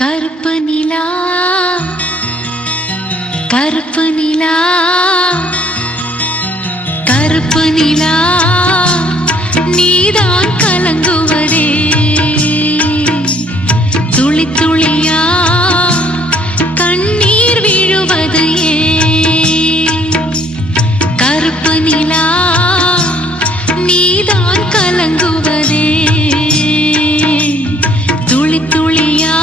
கருப்பு நிலா கருப்பு நிலா கருப்பு நிலா நீதான் கலங்குவதே துளி துளியா கண்ணீர் விழுவது ஏன் கருப்பு நிலா நீதான் கலங்குவதே துளி துளியா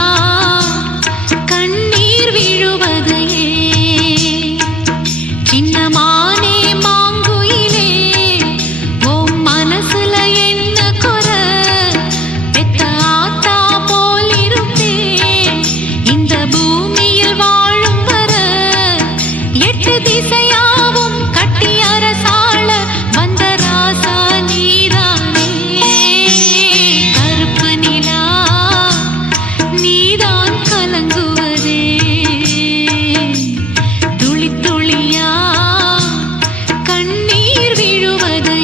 கண்ணீர் விழுவது ஏன் சின்னமானே மாங்குயிலே ஓம் மனசுல என்ன குறை பெத்த ஆத்தா போல் இருப்பேன் இந்த பூமியில் வாழும் வர எட்டு திசையாவும் கட்டி அரசாள வந்த ராசா நீதானே கருப்பு நிலா நீதான் கலங்குவதே துளி துளியா கண்ணீர் விழுவது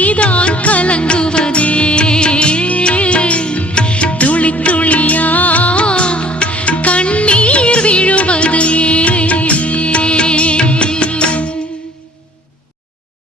மெய்தான் கலங்குவதே